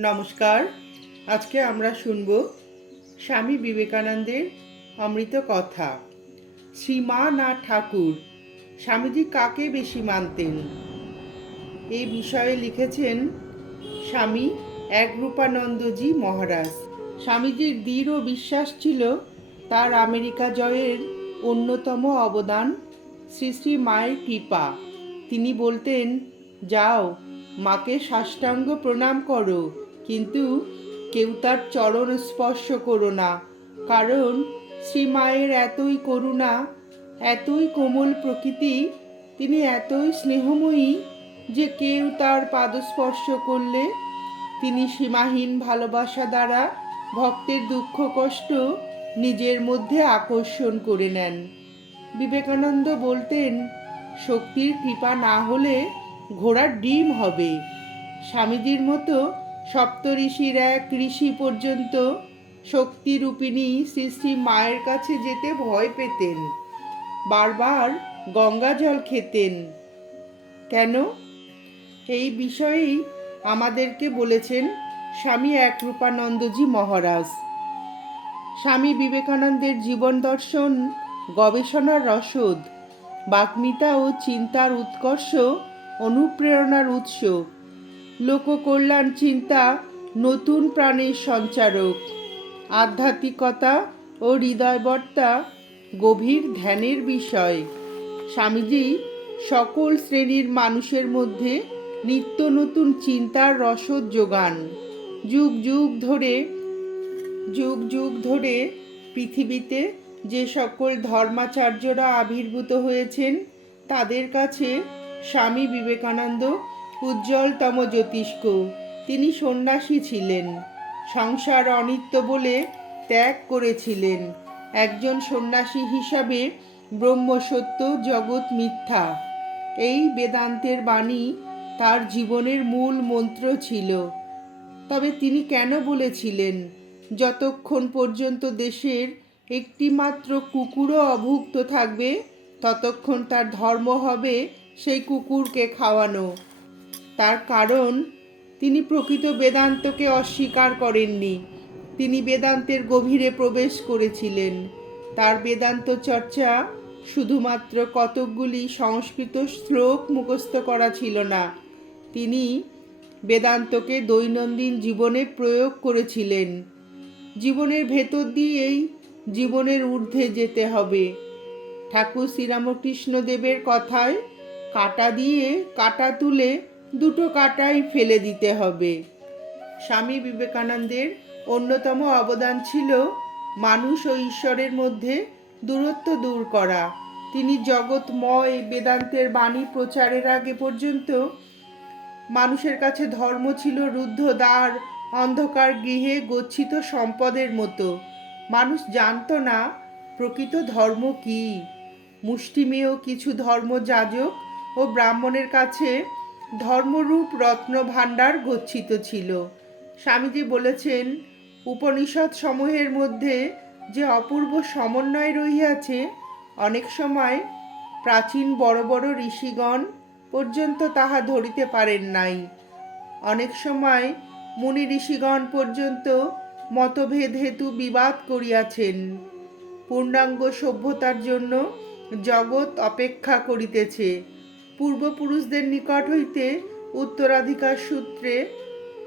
নমস্কার। আজকে আমরা শুনব স্বামী বিবেকানন্দের অমৃত কথা। শ্রীমা না ঠাকুর, স্বামীজি কাকে বেশি মানতেন? এই বিষয়ে লিখেছেন স্বামী একরূপানন্দজি মহারাজ। স্বামীজির দৃঢ় বিশ্বাস ছিল তার আমেরিকা জয়ের অন্যতম অবদান শ্রী শ্রী মায়ের কৃপা। তিনি বলতেন, যাও, মাকে সাষ্টাঙ্গ প্রণাম করো। কিন্তু কেউ তার চরণ স্পর্শ করো না, কারণ শ্রী মায়ের এতই করুণা, এতই কোমল প্রকৃতি, তিনি এতই স্নেহময়ী যে কেউ তার পাদস্পর্শ করলে তিনি সীমাহীন ভালোবাসা দ্বারা ভক্তের দুঃখ কষ্ট নিজের মধ্যে আকর্ষণ করে নেন। বিবেকানন্দ বলতেন, শক্তির কৃপা না হলে ঘোড়ার ডিম হবে। স্বামীজির মতো সপ্তঋষির এক ঋষি পর্যন্ত শক্তিরূপিণী শ্রী শ্রী মায়ের কাছে যেতে ভয় পেতেন। বারবার গঙ্গা জল খেতেন। কেন? এই বিষয়েই আমাদেরকে বলেছেন স্বামী একরূপানন্দজি মহারাজ। স্বামী বিবেকানন্দের জীবন দর্শন, গবেষণার রসদ, বাগ্মিতা ও চিন্তার উৎকর্ষ, অনুপ্রেরণার উৎস। লোককল্যাণ চিন্তা নতুন প্রাণের সঞ্চারক। আধ্যাত্মিকতা ও হৃদয়বর্তা গভীর ধ্যানের বিষয়। স্বামীজি সকল শ্রেণির মানুষের মধ্যে নিত্য নতুন চিন্তার রসদ যোগান। যুগ যুগ ধরে, যুগ যুগ ধরে পৃথিবীতে যে সকল ধর্মাচার্যরা আবির্ভূত হয়েছেন, তাদের কাছে স্বামী বিবেকানন্দ উজ্জ্বলতম জ্যোতিষ্ক। তিনি সন্ন্যাসী ছিলেন। সংসার অনিত্য বলে ত্যাগ করেছিলেন। একজন সন্ন্যাসী হিসাবে ব্রহ্ম সত্য জগৎ মিথ্যা। এই বেদান্তের বাণী তার জীবনের মূল মন্ত্র ছিল। তবে তিনি কেন বলেছিলেন, যতক্ষণ পর্যন্ত দেশের একটিমাত্র কুকুরও অভুক্ত থাকবে, ততক্ষণ তার ধর্ম হবে সেই কুকুরকে খাওয়ানো। তার কারণ, তিনি প্রকৃত বেদান্তকে অস্বীকার করেননি। তিনি বেদান্তের গভীরে প্রবেশ করেছিলেন। তার বেদান্ত চর্চা শুধুমাত্র কতকগুলি সংস্কৃত শ্লোক মুখস্থ করা ছিল না। তিনি বেদান্তকে দৈনন্দিন জীবনে প্রয়োগ করেছিলেন। জীবনের ভেতর দিয়েই জীবনের ঊর্ধ্বে যেতে হবে। ঠাকুর শ্রীরামকৃষ্ণ দেবের কথায় কাটা দিয়ে কাটা তুলে দুটো কাটাই ফেলে দিতে হবে। স্বামী বিবেকানন্দের অন্যতম অবদান ছিল মানুষ ও ঈশ্বরের মধ্যে দূরত্ব দূর করা। তিনি জগৎময় বেদান্তের বাণী প্রচারের আগে পর্যন্ত মানুষের কাছে ধর্ম ছিল রুদ্ধ দ্বার, অন্ধকার গৃহে গচ্ছিত সম্পদের মতো। মানুষ জানতো না, প্রকৃত ধর্ম কি? মুষ্টিমেয় কিছু ধর্ম যাজক ও ব্রাহ্মণের কাছে ধর্মরূপ রত্ন ভাণ্ডার গচ্ছিত ছিল। স্বামীজি বলেছেন উপনিষদ সমূহের মধ্যে যে অপূর্ব সমন্বয় রহিয়াছে, অনেক সময় প্রাচীন বড় বড় ঋষিগণ পর্যন্ত তাহা ধরিতে পারেন নাই। অনেক সময় মুনি ঋষিগণ পর্যন্ত মতভেদ হেতু বিবাদ করিয়াছেন। পূর্ণাঙ্গ সভ্যতার জন্য জগৎ অপেক্ষা করিতেছে। পূর্বপুরুষদের নিকট হইতে উত্তরাধিকার সূত্রে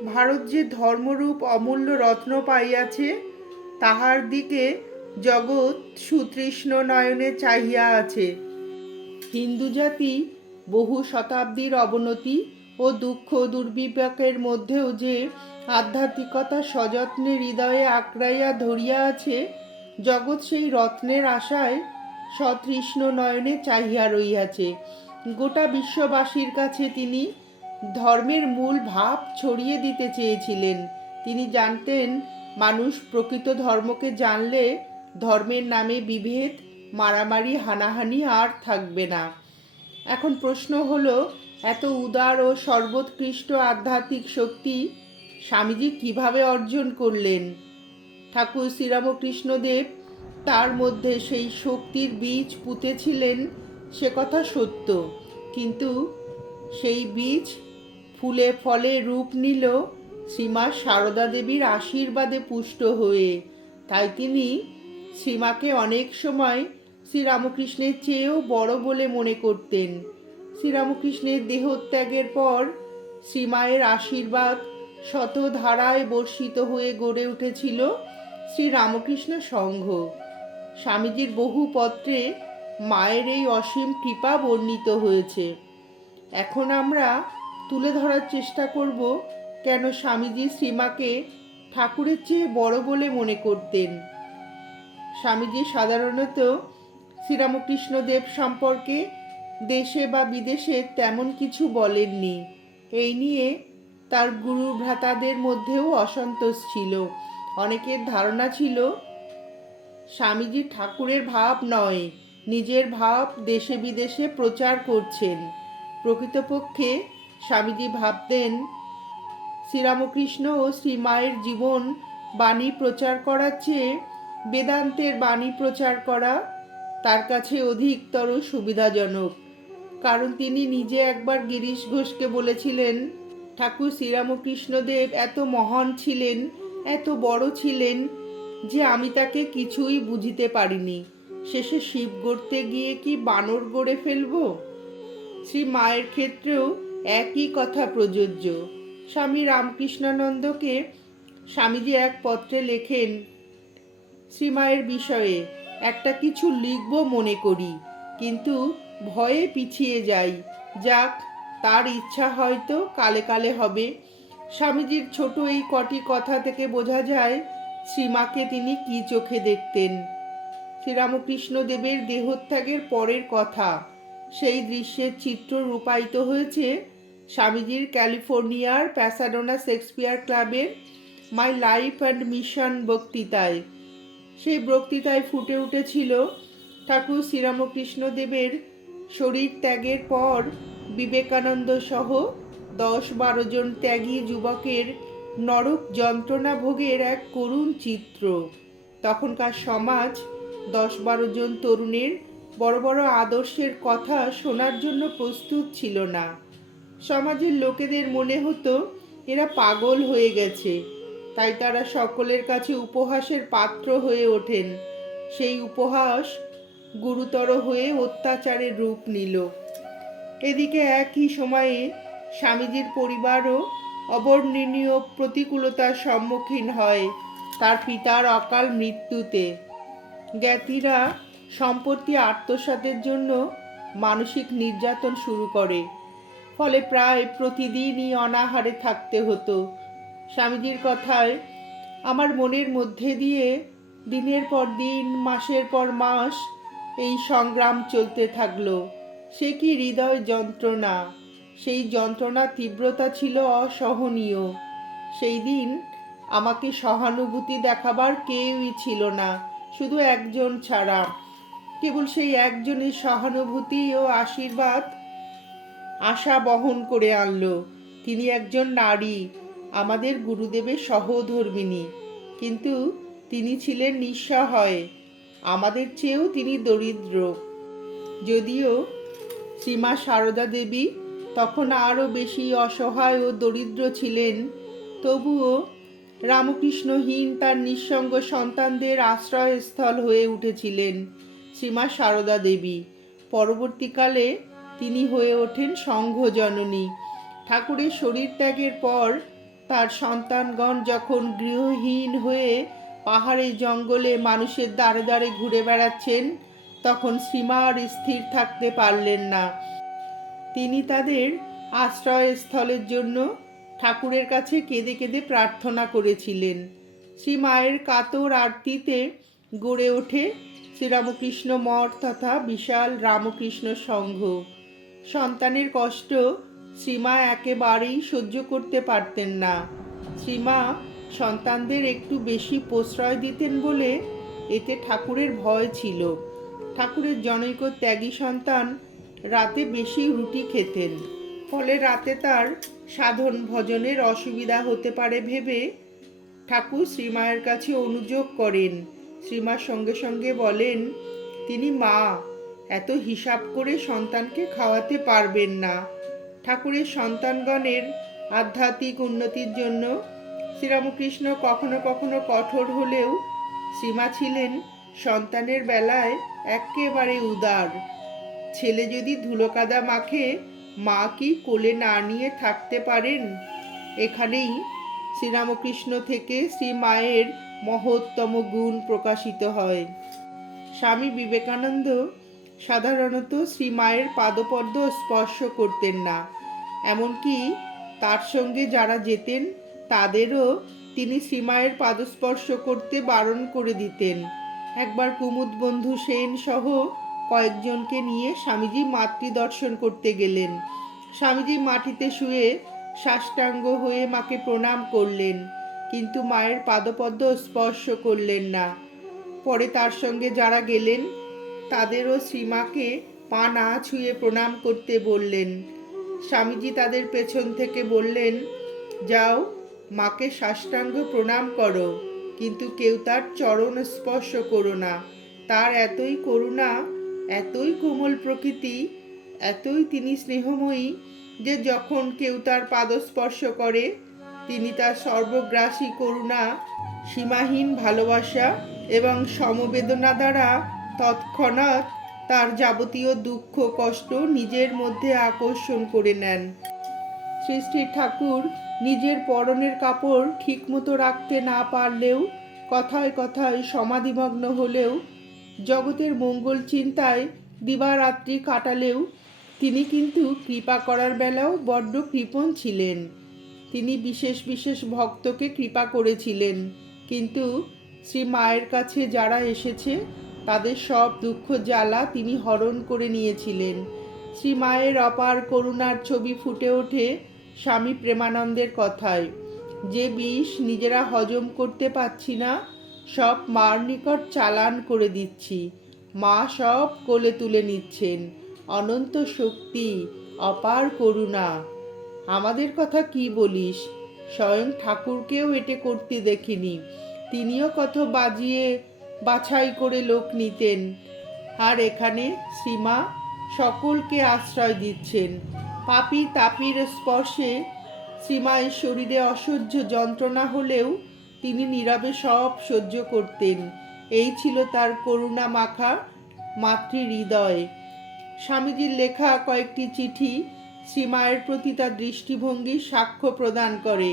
ভারত যে ধর্মরূপ অমূল্য রত্ন পাইয়াছে, তাহার দিকে জগৎ সুতৃষ্ণ নয়নে চাহিয়া আছে। হিন্দু জাতি বহু শতাব্দীর অবনতি ও দুঃখ দুর্বিপাকের মধ্যেও যে আধ্যাত্মিকতা সযত্নে হৃদয়ে আঁকড়াইয়া ধরিয়া আছে, জগৎ সেই রত্নের আশায় সতৃষ্ণ নয়নে চাহিয়া রইয়াছে গোটা বিশ্ববাসীর কাছে তিনি ধর্মের মূল ভাব ছড়িয়ে দিতে চেয়েছিলেন। তিনি জানতেন, মানুষ প্রকৃত ধর্মকে জানলে ধর্মের নামে বিভেদ, মারামারি, হানাহানি আর থাকবে না। এখন প্রশ্ন হলো, এত উদার ও সর্বোৎকৃষ্ট আধ্যাত্মিক শক্তি স্বামীজি কীভাবে অর্জন করলেন? ঠাকুর শ্রীরামকৃষ্ণদেব তার মধ্যে সেই শক্তির বীজ পুঁতেছিলেন সে কথা সত্য। কিন্তু সেই বীজ ফুলে ফলে রূপ নিল শ্রীমা সারদা দেবীর আশীর্বাদে পুষ্ট হয়ে। তাই তিনি শ্রীমাকে অনেক সময় শ্রীরামকৃষ্ণের চেয়েও বড় বলে মনে করতেন। শ্রীরামকৃষ্ণের দেহত্যাগের পর শ্রীমায়ের আশীর্বাদ শত ধারায় বর্ষিত হয়ে গড়ে উঠেছিল শ্রীরামকৃষ্ণ সংঘ। স্বামীজির বহু পত্রে মায়ের এই অসীম কৃপা বর্ণিত হয়েছে। এখন আমরা তুলে ধরার চেষ্টা করব কেন স্বামীজি শ্রীমাকে ঠাকুরের চেয়ে বড় বলে মনে করতেন। স্বামীজি সাধারণত শ্রীরামকৃষ্ণ দেব সম্পর্কে দেশে বা বিদেশে তেমন কিছু বলেননি। এই নিয়ে তার গুরু ভ্রাতাদের মধ্যেও অসন্তোষ ছিল। অনেকের ধারণা ছিল, স্বামীজি ঠাকুরের ভাব নয়। নিজের ভাব দেশে বিদেশে প্রচার করছেন। প্রকৃতপক্ষে স্বামীজি ভাবতেন, শ্রীরামকৃষ্ণ ও শ্রীমায়ের জীবন বাণী প্রচার করার চেয়ে বেদান্তের বাণী প্রচার করা তার কাছে অধিকতর সুবিধাজনক। কারণ তিনি নিজে একবার গিরিশ ঘোষকে বলেছিলেন, ঠাকুর শ্রীরামকৃষ্ণদেব এত মহান ছিলেন, এত বড় ছিলেন যে আমি তাকে কিছুই বুঝিতে পারিনি। শেষে শিব গড়তে গিয়ে কি বানর গড়ে ফেলব? শ্রী মায়ের ক্ষেত্রেও একই কথা প্রযোজ্য। স্বামী রামকৃষ্ণানন্দকে স্বামীজি এক পত্রে লেখেন শ্রীমায়ের বিষয়ে একটা কিছু লিখব মনে করি, কিন্তু ভয়ে পিছিয়ে যাই। যাক, তার ইচ্ছা হয়তো কালে কালে হবে। স্বামীজির ছোট এই কটি কথা থেকে বোঝা যায়, শ্রীমাকে তিনি কি চোখে দেখতেন। শ্রীরামকৃষ্ণ দেবের দেহত্যাগের পরের কথা। সেই দৃশ্যের চিত্র রূপায়িত হয়েছে স্বামীজির ক্যালিফোর্নিয়ার প্যাসাডোনা শেক্সপিয়ার ক্লাবের মাই লাইফ অ্যান্ড মিশন বক্তৃতায়। সেই বক্তৃতায় ফুটে উঠেছিল ঠাকুর শ্রীরামকৃষ্ণ দেবের শরীর ত্যাগের পর বিবেকানন্দ সহ দশ বারো জন ত্যাগী যুবকের নরক যন্ত্রণা ভোগের এক করুণ চিত্র। তখনকার সমাজ দশ বারো জন তরুণের বড় বড় আদর্শের কথা শোনার জন্য প্রস্তুত ছিল না। সমাজের লোকেদের মনে হতো, এরা পাগল হয়ে গেছে। তাই তারা সকলের কাছে উপহাসের পাত্র হয়ে ওঠেন। সেই উপহাস গুরুতর হয়ে অত্যাচারের রূপ নিল। এদিকে একই সময়ে স্বামীজির পরিবারও অবর্ণনীয় প্রতিকূলতার সম্মুখীন হয় তার পিতার অকাল মৃত্যুতে। জ্ঞাতিরা সম্পত্তি আত্মসাতের জন্য মানসিক নির্যাতন শুরু করে। ফলে প্রায় প্রতিদিনই অনাহারে থাকতে হতো। স্বামীজির কথায়, আমার মনের মধ্যে দিয়ে দিনের পর দিন, মাসের পর মাস এই সংগ্রাম চলতে থাকল। সে কি হৃদয় যন্ত্রণা? সেই যন্ত্রণার তীব্রতা ছিল অসহনীয়। সেই দিন আমাকে সহানুভূতি দেখাবার কেউই ছিল না। শুধু একজন ছাড়া। কেবল সেই একজনের সহানুভূতি ও আশীর্বাদ আশা বহন করে আনলো। তিনি একজন নারী, আমাদের গুরুদেবের সহধর্মিনী। কিন্তু তিনি ছিলেন নিঃসহায়, আমাদের চেয়েও তিনি দরিদ্র। যদিও শ্রীমা সারদা দেবী তখন আরও বেশি অসহায় ও দরিদ্র ছিলেন, তবুও রামকৃষ্ণহীন তার নিঃসঙ্গ সন্তানদের আশ্রয়স্থল হয়ে উঠেছিলেন শ্রীমা সারদা দেবী। পরবর্তীকালে তিনি হয়ে ওঠেন সংঘজননী। ঠাকুরের শরীর ত্যাগের পর তার সন্তানগণ যখন গৃহহীন হয়ে পাহাড়ে জঙ্গলে মানুষের দ্বারে দ্বারে ঘুরে বেড়াচ্ছেন, তখন শ্রীমা আর স্থির থাকতে পারলেন না। তিনি তাদের আশ্রয়স্থলের জন্য ঠাকুরের কাছে কেঁদে কেঁদে প্রার্থনা করেছিলেন। শ্রী মায়ের কাতর আরতিতে গড়ে ওঠে শ্রীরামকৃষ্ণ মঠ তথা বিশাল রামকৃষ্ণ সংঘ। সন্তানের কষ্ট শ্রীমা একেবারেই সহ্য করতে পারতেন না। শ্রীমা সন্তানদের একটু বেশি প্রশ্রয় দিতেন বলে এতে ঠাকুরের ভয় ছিল। ঠাকুরের জনৈক ত্যাগী সন্তান রাতে বেশি রুটি খেতেন। ফলে রাতে তার সাধন ভজনের অসুবিধা হতে পারে ভেবে ঠাকুর শ্রীমায়ের কাছে অনুযোগ করেন। শ্রীমার সঙ্গে সঙ্গে বলেন, তিনি মা, এত হিসাব করে সন্তানকে খাওয়াতে পারবেন না। ঠাকুরের সন্তানগণের আধ্যাত্মিক উন্নতির জন্য শ্রীরামকৃষ্ণ কখনো কখনো কঠোর হলেও শ্রীমা ছিলেন সন্তানের বেলায় একেবারে উদার। ছেলে যদি ধুলোকাদা মাখে মা কি কোলে না নিয়ে থাকতে পারেন? এখানেই শ্রীরামকৃষ্ণ থেকে শ্রী মায়ের মহত্তম গুণ প্রকাশিত হয়। স্বামী বিবেকানন্দ সাধারণত শ্রী মায়ের পাদপদ্ম স্পর্শ করতেন না। এমনকি তার সঙ্গে যারা যেতেন, তাদেরও তিনি শ্রীমায়ের পাদস্পর্শ করতে বারণ করে দিতেন। একবার কুমুদ বন্ধু সেন সহ কয়েকজনকে নিয়ে স্বামীজি মাতৃ দর্শন করতে গেলেন। স্বামীজি মাটিতে শুয়ে সাষ্টাঙ্গ হয়ে মাকে প্রণাম করলেন, কিন্তু মায়ের পাদপদ্ম স্পর্শ করলেন না। পরে তার সঙ্গে যারা গেলেন, তাদেরও শ্রীমাকে পা না ছুঁয়ে প্রণাম করতে বললেন। স্বামীজি তাদের পেছন থেকে বললেন, যাও, মাকে সাষ্টাঙ্গ প্রণাম করো, কিন্তু কেউ তার চরণ স্পর্শ করো না। তার এতই করুণা এতই কোমল প্রকৃতি, এতই তিনি স্নেহময়ী যে যখন কেউ তার পাদস্পর্শ করে, তিনি তার সর্বগ্রাসী করুণা, সীমাহীন ভালোবাসা এবং সমবেদনা দ্বারা তৎক্ষণাৎ তার যাবতীয় দুঃখ, কষ্ট নিজের মধ্যে আকর্ষণ করে নেন। শ্রী ঠাকুর নিজের পরনের কাপড় ঠিকমতো রাখতে না পারলেও কথায় কথায় সমাধিমগ্ন হলেও জগতের মঙ্গল চিন্তায় দিবারাত্রি কাটালেও তিনি কিন্তু কৃপা করার বেলাও বড্ড কৃপণ ছিলেন। তিনি বিশেষ বিশেষ ভক্তকে কৃপা করেছিলেন। কিন্তু শ্রী মায়ের কাছে যারা এসেছে, তাদের সব দুঃখ জ্বালা তিনি হরণ করে নিয়েছিলেন। শ্রী মায়ের অপার করুণার ছবি ফুটে ওঠে স্বামী প্রেমানন্দের কথায়। যে বিষ নিজেরা হজম করতে পারছি না সব মার নিকট চালান করে দিচ্ছি। মা সব কোলে তুলে নিচ্ছেন। অনন্ত শক্তি, অপার করুণা। আমাদের কথা কি বলিস? স্বয়ং ঠাকুরকেও এটে করতে দেখিনি। তিনিও কত বাজিয়ে বাছাই করে লোক নিতেন। আর এখানে সীমা সকলকে আশ্রয় দিচ্ছেন। পাপি তাপির স্পর্শে সীমায়ের শরীরে অসহ্য যন্ত্রণা হলেও তিনি নীরবে সব সহ্য করতেন। এই ছিল তার করুণা মাখা মাতৃ হৃদয় স্বামীজির লেখা কয়েকটি চিঠি শ্রীমায়ের প্রতি তার দৃষ্টিভঙ্গি সাক্ষ্য প্রদান করে।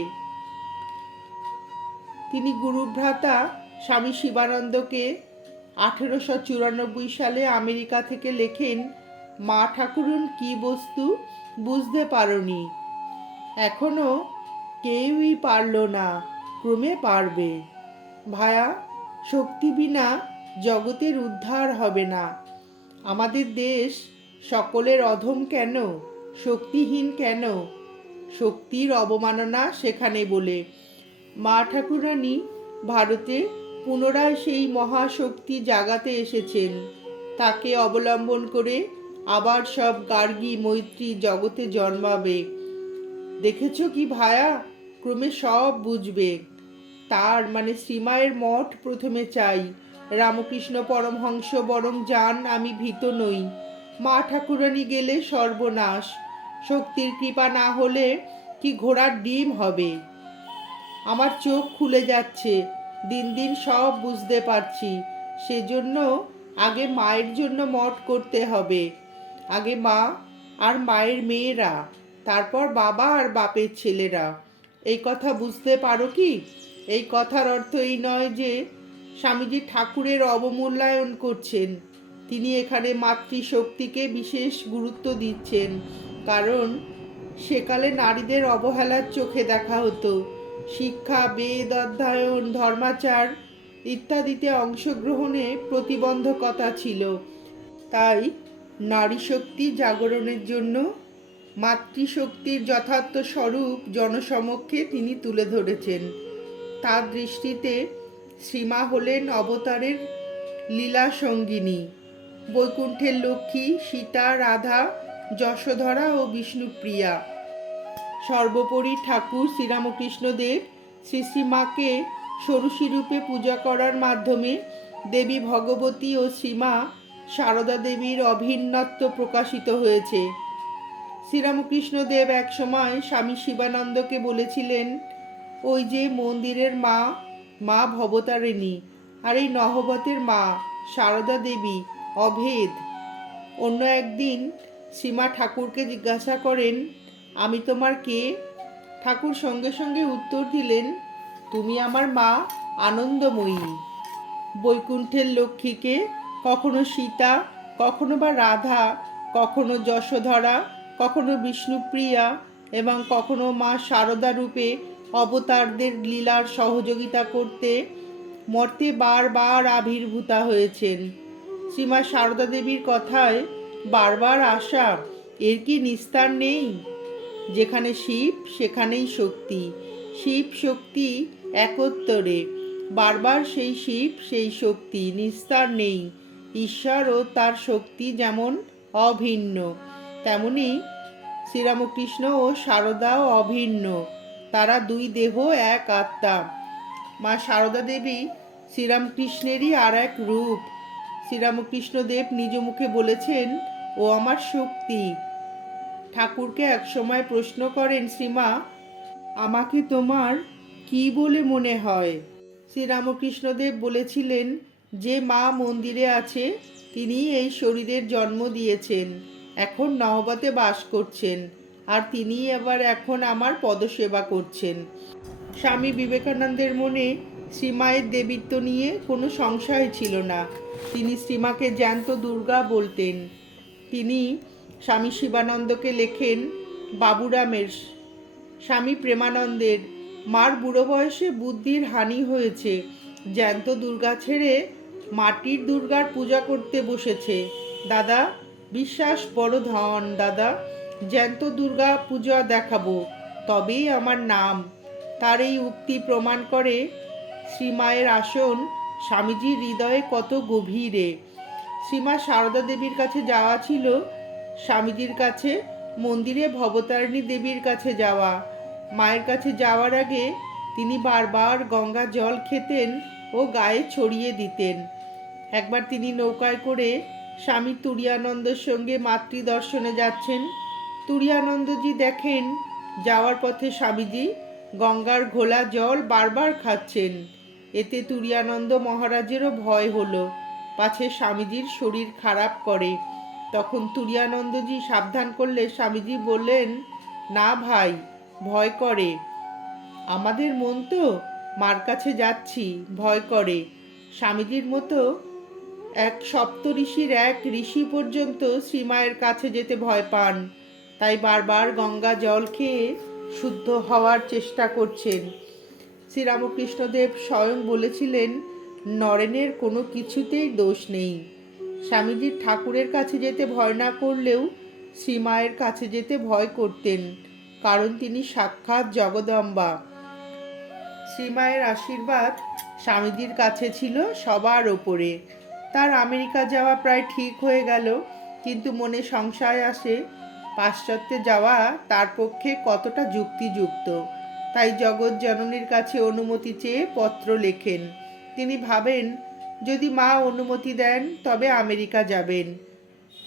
তিনি গুরুভ্রাতা স্বামী শিবানন্দকে আঠেরোশো চুরানব্বই সালে আমেরিকা থেকে লেখেন, মা ঠাকুরুন, কি বস্তু বুঝতে পারোনি। এখনও কেউই পারল না। ক্রমে পারবে। ভায়া, শক্তি বিনা জগতের উদ্ধার হবে না। আমাদের দেশ সকলের অধম কেন? শক্তিহীন কেন? শক্তির অবমাননা সেখানে বলে। মা ঠাকুরানী ভারতে পুনরায় সেই মহাশক্তি জাগাতে এসেছেন। তাকে অবলম্বন করে আবার সব গার্গী মৈত্রী জগতে জন্মাবে। দেখেছ কি ভায়া? ক্রমে সব বুঝবে। তার মানে শ্রীমায়ের মঠ প্রথমে চাই। রামকৃষ্ণ পরমহংস বরং যান আমি ভীত নই। মা ঠাকুরানী গেলে সর্বনাশ। শক্তির কৃপা না হলে কি ঘোড়ার ডিম হবে? আমার চোখ খুলে যাচ্ছে। দিন দিন সব বুঝতে পারছি। সেজন্য আগে মায়ের জন্য মঠ করতে হবে। আগে মা আর মায়ের মেয়েরা, তারপর বাবা আর বাপের ছেলেরা। এই কথা বুঝতে পারো কি? এই কথার অর্থ এই নয় যে স্বামীজি ঠাকুরের অবমূল্যায়ন করছেন। তিনি এখানে মাতৃশক্তিকে বিশেষ গুরুত্ব দিচ্ছেন। কারণ সেকালে নারীদের অবহেলার চোখে দেখা হতো। শিক্ষা, বেদ, অধ্যয়ন, ধর্মাচার ইত্যাদিতে অংশগ্রহণে প্রতিবন্ধকতা ছিল। তাই নারী শক্তি জাগরণের জন্য মাতৃশক্তির যথার্থ স্বরূপ জনসমক্ষে তিনি তুলে ধরেছেন। তার দৃষ্টিতে শ্রীমা হলেন অবতারের লীলা সঙ্গিনী বৈকুণ্ঠের লক্ষ্মী, সীতা, রাধা, যশোধরা ও বিষ্ণুপ্রিয়া। সর্বোপরি ঠাকুর শ্রীরামকৃষ্ণদেব শ্রী শ্রীমাকে ষোড়শী রূপে পূজা করার মাধ্যমে দেবী ভগবতী ও শ্রীমা সারদা দেবীর অভিন্নত্ব প্রকাশিত হয়েছে। শ্রীরামকৃষ্ণদেব এক সময় স্বামী শিবানন্দকে বলেছিলেন, ওই যে মন্দিরের মা মা ভবতারিণী, আর এই নহবতের মা, সারদা দেবী, অভেদ। অন্য একদিন সীমা ঠাকুরকে জিজ্ঞাসা করেন, আমি তোমার কে? ঠাকুর সঙ্গে সঙ্গে উত্তর দিলেন, তুমি আমার মা আনন্দময়ী। বৈকুণ্ঠের লক্ষ্মীকে কখনো সীতা, কখনো বা রাধা, কখনো যশোধরা কখনো বিষ্ণুপ্রিয়া এবং কখনো মা শারদা রূপে অবতারদের লীলার সহযোগিতা করতে মর্তে বারবার আবির্ভূতা হয়েছেন। শ্রীমা শারদা দেবীর কথায় বারবার আসা, এর কি নিস্তার নেই? যেখানে শিব, সেখানেই শক্তি। শিব শক্তি একত্তরে বারবার সেই শিব, সেই শক্তি, নিস্তার নেই। ঈশ্বর ও তার শক্তি যেমন অভিন্ন। তেমনি শ্রীরামকৃষ্ণ ও শারদাও অভিন্ন। তারা দুই দেহ এক আত্মা। মা শারদা দেবী শ্রীরামকৃষ্ণেরই আর এক রূপ। শ্রীরামকৃষ্ণদেব নিজ মুখে বলেছেন, ও আমার শক্তি। ঠাকুরকে একসময় প্রশ্ন করেন, শ্রীমা, আমাকে তোমার কি বলে মনে হয়? শ্রীরামকৃষ্ণদেব বলেছিলেন, যে মা মন্দিরে আছে তিনি এই শরীরের জন্ম দিয়েছেন। এখন নহবতে বাস করছেন আর তিনি এবার এখন আমার পদসেবা করছেন। স্বামী বিবেকানন্দের মনে শ্রীমায়ের দেবীত্ব নিয়ে কোনো সংশয় ছিল না। তিনি শ্রীমাকে জ্যান্ত দুর্গা বলতেন। তিনি স্বামী শিবানন্দকে লেখেন বাবুরামের। স্বামী প্রেমানন্দের, মার বুড়ো বয়সে বুদ্ধির হানি হয়েছে। জ্যান্ত দুর্গা ছেড়ে মাটির দুর্গার পূজা করতে বসেছে। দাদা বিশ্বাস বড় ধন, দাদা। জ্যান্ত দুর্গা পূজা দেখাবো, তবেই আমার নাম। তার এই উক্তি প্রমাণ করে শ্রীমায়ের আসন স্বামীজির হৃদয়ে কত গভীরে। শ্রীমা সারদা দেবীর কাছে যাওয়া ছিল স্বামীজির কাছে, মন্দিরে ভবতারিণী দেবীর কাছে যাওয়া। মায়ের কাছে যাওয়ার আগে তিনি বারবার গঙ্গা জল খেতেন ও গায়ে ছড়িয়ে দিতেন। একবার তিনি নৌকায় করে স্বামী তুরিয়ানন্দের সঙ্গে মাতৃদর্শনে যাচ্ছেন। তুরিয়ানন্দজি দেখেন, যাওয়ার পথে স্বামীজি গঙ্গার ঘোলা জল বারবার খাচ্ছেন। এতে তুরিয়ানন্দ মহারাজেরও ভয় হলো। পাছে স্বামীজির শরীর খারাপ করে। তখন তুরিয়ানন্দজি সাবধান করলে স্বামীজি বললেন, না ভাই, ভয় করে। আমাদের মন তো মার কাছে যাচ্ছি, ভয় করে। স্বামীজির মতো এক সপ্তঋষির এক ঋষি পর্যন্ত শ্রীমায়ের কাছে যেতে ভয় পান। তাই বারবার গঙ্গা জল খেয়ে শুদ্ধ হওয়ার চেষ্টা করছেন। শ্রীরামকৃষ্ণদেব স্বয়ং বলেছিলেন, নরেনের কোনো কিছুতেই দোষ নেই। স্বামীজির ঠাকুরের কাছে যেতে ভয় না করলেও শ্রীমায়ের কাছে যেতে ভয় করতেন, কারণ তিনি সাক্ষাৎ জগদম্বা। শ্রীমায়ের আশীর্বাদ স্বামীজির কাছে ছিল সবার ওপরে। তার আমেরিকা যাওয়া প্রায় ঠিক হয়ে গেল, কিন্তু মনে সংশয় আসে, পাশ্চাত্যে যাওয়া তার পক্ষে কতটা যুক্তিযুক্ত। তাই জগৎ জননীর কাছে অনুমতি চেয়ে পত্র লেখেন। তিনি ভাবেন, যদি মা অনুমতি দেন, তবে আমেরিকা যাবেন।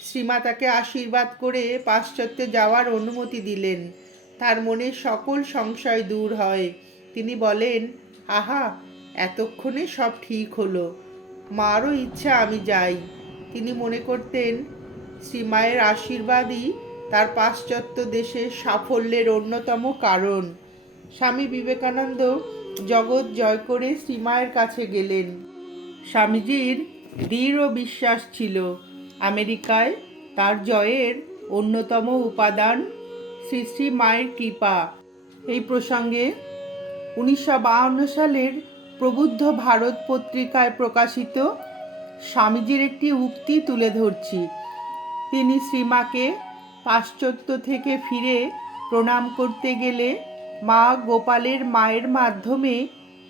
শ্রীমা তাকে আশীর্বাদ করে পাশ্চাত্যে যাওয়ার অনুমতি দিলেন। তার মনে সকল সংশয় দূর হয়। তিনি বলেন, আহা, এতক্ষণে সব ঠিক হলো। মারও ইচ্ছা আমি যাই। তিনি মনে করতেন শ্রীমায়ের আশীর্বাদই তার পাশ্চাত্য দেশের সাফল্যের অন্যতম কারণ। স্বামী বিবেকানন্দ জগৎ জয় করে শ্রীমায়ের কাছে গেলেন। স্বামীজির দৃঢ় বিশ্বাস ছিল, আমেরিকায় তার জয়ের অন্যতম উপাদান শ্রী শ্রী মায়ের কৃপা। এই প্রসঙ্গে উনিশশো সালের প্রবুদ্ধ ভারত পত্রিকায় প্রকাশিত স্বামীজির একটি উক্তি তুলে ধরছি। তিনি শ্রীমাকে পাশ্চাত্য থেকে ফিরে প্রণাম করতে গেলে মা গোপালের মায়ের মাধ্যমে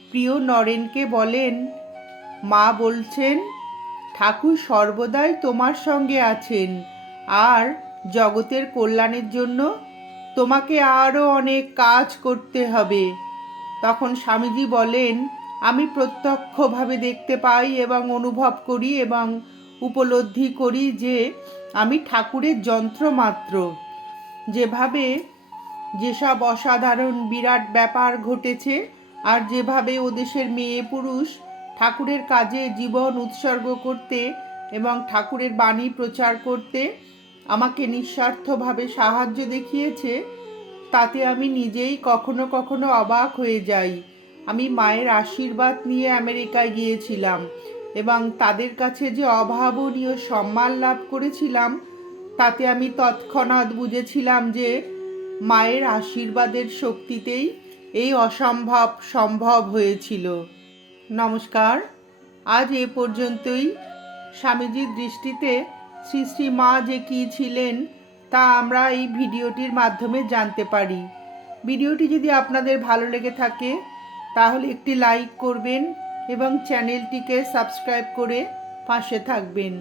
প্রিয় নরেনকে বলেন, মা বলছেন, ঠাকুর সর্বদাই তোমার সঙ্গে আছেন আর জগতের কল্যাণের জন্য তোমাকে আরও অনেক কাজ করতে হবে। তখন স্বামীজি বলেন আমি প্রত্যক্ষভাবে দেখতে পাই এবং অনুভব করি এবং উপলব্ধি করি যে আমি ঠাকুরের যন্ত্র মাত্র। যেভাবে যেসব অসাধারণ বিরাট ব্যাপার ঘটেছে আর যেভাবে ওদেশের মেয়ে পুরুষ ঠাকুরের কাজে জীবন উৎসর্গ করতে এবং ঠাকুরের বাণী প্রচার করতে আমাকে নিঃস্বার্থভাবে সাহায্য দেখিয়েছে, তাতে আমি নিজেই কখনো কখনো অবাক হয়ে যাই। আমি মায়ের আশীর্বাদ নিয়ে আমেরিকায় গিয়েছিলাম এবং তাদের কাছে যে অভাবনীয় সম্মান লাভ করেছিলাম, তাতে আমি তৎক্ষণাৎ বুঝেছিলাম যে মায়ের আশীর্বাদের শক্তিতেই এই অসম্ভব সম্ভব হয়েছিল। নমস্কার। আজ এ পর্যন্তই। স্বামীজির দৃষ্টিতে শ্রী শ্রী মা যে কী ছিলেন, তা আমরা এই ভিডিওটির মাধ্যমে জানতে পারি। ভিডিওটি যদি আপনাদের ভালো লেগে থাকে তাহলে একটি লাইক করবেন এবং চ্যানেলটিকে সাবস্ক্রাইব করে পাশে থাকবেন।